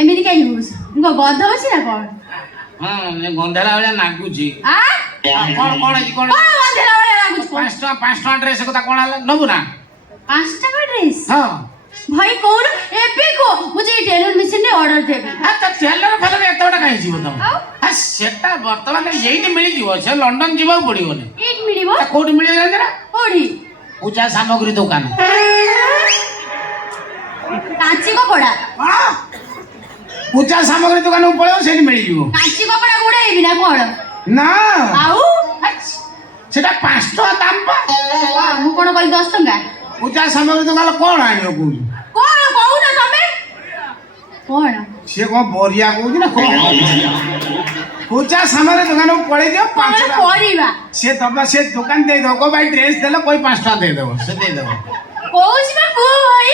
ଏମିତି କାଇଁ ହଉଛୁ ମୁଁ ଗନ୍ଧ ହଉଛି ନା କଣ? ହଁ ଗନ୍ଧେଲା ଭଳିଆ ଲାଗୁଛି। କଣ ହେଇଛି କଣ? ଗନ୍ଧେଲା ଭଳିଆ ଲାଗୁଛି? 5 ଟଙ୍କା ଡ୍ରେସ୍ କଥା କଣ ହେଲା ନବୁ ନା? 5 ଟଙ୍କା ଡ୍ରେସ୍? ହଁ ଭାଇ କହୁନ ଏବେ କହ ମୁଁ ଯାଇ ଟେଲର ମେସିନରେ ଅର୍ଡର ଦେବି। ଟେଲର ଫେଲର ଏତେ ବଡ କାହିଁ ଯିବ ତମ? ସେଟା ବର୍ତ୍ତମାନ ଏଇଠି ମିଳିଯିବ, ସେ ଲଣ୍ଡନ ଯିବାକୁ ପଡିବନି। ଏଇଠି ମିଳିବ? କୋଉଠି ମିଳିବ ଜାଣିଛ ନା? କୋଉଠି? ପୂଜା ସାମଗ୍ରୀ ଦୋକାନ। କାଞ୍ଚି କପଡା? ପୂଜା ସାମଗ୍ରୀ ଦୋକାନକୁ ପଳେଇବ, ସେଇଠି ମିଳିଯିବ। କାଞ୍ଚି କପଡା ଗୁଡେଇବି ନା କଣ? ନା ଆଉ ସେଟା 5 ଟଙ୍କା ଦାମ ପା। ମୁଁ କଣ କହିଲି 10 ଟଙ୍କା? ପୂଜା ସାମଗ୍ରୀ ଦୋକାନ କଣ ଆଣିବ କହୁଛୁ? କଣ କହୁନ ତମେ? କଣ ସିଏ କଣ ବରିଆ କହୁଛି ନା କଣ? ପୂଜା ସାମଗ୍ରୀ ଦୋକାନକୁ ପଳେଇ ଦିଅ, 5 ଟଙ୍କା ପରିବା ସେ ଦବା, ସେ ଦୋକାନ ଦେଇଦବ। କୋ ଭାଇ ଡ୍ରେସ୍ ଦେଲେ କୋଇ 5 ଟଙ୍କା ଦେଇଦବ, ସେ ଦେଇଦବ। କହୁଛି ନା କୋଉ ଭାଇ?